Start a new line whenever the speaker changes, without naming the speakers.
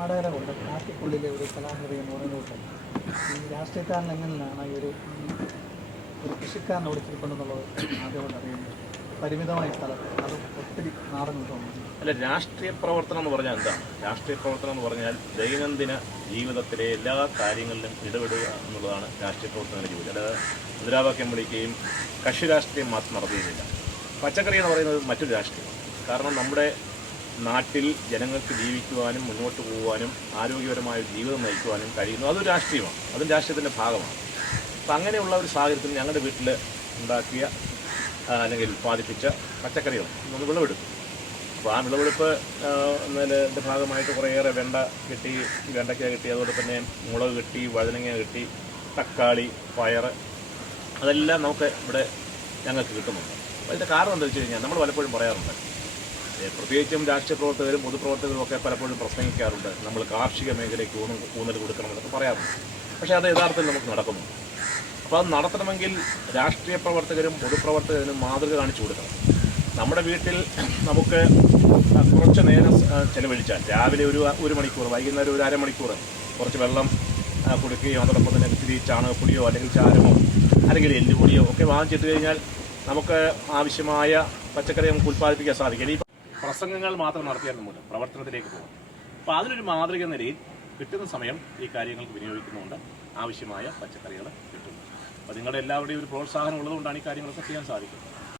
മാടകരമുണ്ട് കാട്ടിക്കുള്ളിലെ ഒരു കലാഹൃദയം പറയുന്നത് ഈ രാഷ്ട്രീയക്കാരൻ എങ്ങനെയാണ് ഈ ഒരു ഒരു കൃഷിക്കാരൻ ഓടിച്ചിരിപ്പുണ്ടെന്നുള്ളത് ആദ്യമായിട്ട് അറിയുന്നത്? പരിമിതമായ സ്ഥലത്ത് അത് ഒത്തിരി നാടങ്ങൾ തോന്നുന്നു.
അല്ല രാഷ്ട്രീയ പ്രവർത്തനം എന്ന് പറഞ്ഞാൽ എന്താ രാഷ്ട്രീയ പ്രവർത്തനം എന്ന് പറഞ്ഞാൽ ദൈനംദിന ജീവിതത്തിലെ എല്ലാ കാര്യങ്ങളിലും ഇടപെടുക എന്നുള്ളതാണ് രാഷ്ട്രീയ പ്രവർത്തനത്തിന്റെ ജോലി. അല്ലാതെ മുദ്രാവാക്യം വിളിക്കുകയും കക്ഷി രാഷ്ട്രീയം മാത്രം നടത്തുകയില്ല പച്ചക്കറി എന്ന് പറയുന്നത് മറ്റൊരു രാഷ്ട്രീയമാണ്. കാരണം നമ്മുടെ നാട്ടിൽ ജനങ്ങൾക്ക് ജീവിക്കുവാനും മുന്നോട്ട് പോകുവാനും ആരോഗ്യപരമായ ജീവിതം നയിക്കുവാനും കഴിയുന്നു. അതൊരു രാഷ്ട്രീയമാണ്. അതും രാഷ്ട്രീയത്തിന്റെ ഭാഗമാണ്. അപ്പം അങ്ങനെയുള്ള ഒരു സാഹചര്യത്തിൽ ഞങ്ങളുടെ വീട്ടിൽ ഉണ്ടാക്കിയ അല്ലെങ്കിൽ ഉൽപ്പാദിപ്പിച്ച പച്ചക്കറികൾ നമ്മൾ വിളവെടുക്കും. അപ്പോൾ ആ വിളവെടുപ്പ് എന്നതിന്റെ ഭാഗമായിട്ട് കുറേയേറെ വെണ്ട കിട്ടി വെണ്ടയ്ക്ക കിട്ടി അതുപോലെ തന്നെ മുളക് കിട്ടി വഴുതനങ്ങ കിട്ടി തക്കാളി പയർ അതെല്ലാം നമുക്ക് ഇവിടെ ഞങ്ങൾക്ക് കിട്ടുന്നുണ്ട്. അപ്പോൾ അതിന്റെ കാരണം എന്താ വെച്ച് കഴിഞ്ഞാൽ നമ്മൾ പലപ്പോഴും പറയാറുണ്ട് പ്രത്യേകിച്ചും രാഷ്ട്രീയ പ്രവർത്തകരും പൊതുപ്രവർത്തകരും ഒക്കെ പലപ്പോഴും പ്രസംഗിക്കാറുണ്ട്. നമ്മൾ കാർഷിക മേഖലയ്ക്ക് ഊന്നൽ ഊന്നൽ കൊടുക്കണമെന്നൊക്കെ പറയാറുണ്ട്. പക്ഷേ അത് യഥാർത്ഥത്തിൽ നമുക്ക് നടക്കുന്നു. അപ്പോൾ അത് നടത്തണമെങ്കിൽ രാഷ്ട്രീയ പ്രവർത്തകരും പൊതുപ്രവർത്തകരും മാതൃക കാണിച്ചു കൊടുക്കണം. നമ്മുടെ വീട്ടിൽ നമുക്ക് കുറച്ച് നേരം ചിലവഴിച്ചാൽ രാവിലെ ഒരു ഒരു മണിക്കൂർ വൈകുന്നേരം ഒരു അരമണിക്കൂർ കുറച്ച് വെള്ളം കുടിക്കുകയോ അതോടൊപ്പം തന്നെ ഇത്തിരി ചാണകപ്പൊടിയോ അല്ലെങ്കിൽ ചാരമോ അല്ലെങ്കിൽ എല്ലുപൊടിയോ ഒക്കെ വാങ്ങിച്ചിട്ട് കഴിഞ്ഞാൽ നമുക്ക് ആവശ്യമായ പച്ചക്കറി നമുക്ക് ഉൽപ്പാദിപ്പിക്കാൻ സാധിക്കും. പ്രസംഗങ്ങൾ മാത്രം നടത്തിയാൽ നമുക്ക് പ്രവർത്തനത്തിലേക്ക് പോകാം. അപ്പോൾ അതിനൊരു മാതൃക നിലയിൽ കിട്ടുന്ന സമയം ഈ കാര്യങ്ങൾക്ക് വിനിയോഗിക്കുന്നുണ്ട്. ആവശ്യമായ പച്ചക്കറികൾ കിട്ടുന്നു അപ്പോൾ നിങ്ങളുടെ എല്ലാവരുടെയും ഒരു പ്രോത്സാഹനം ഉള്ളതുകൊണ്ടാണ് ഈ കാര്യങ്ങളൊക്കെ ചെയ്യാൻ സാധിക്കുന്നത്.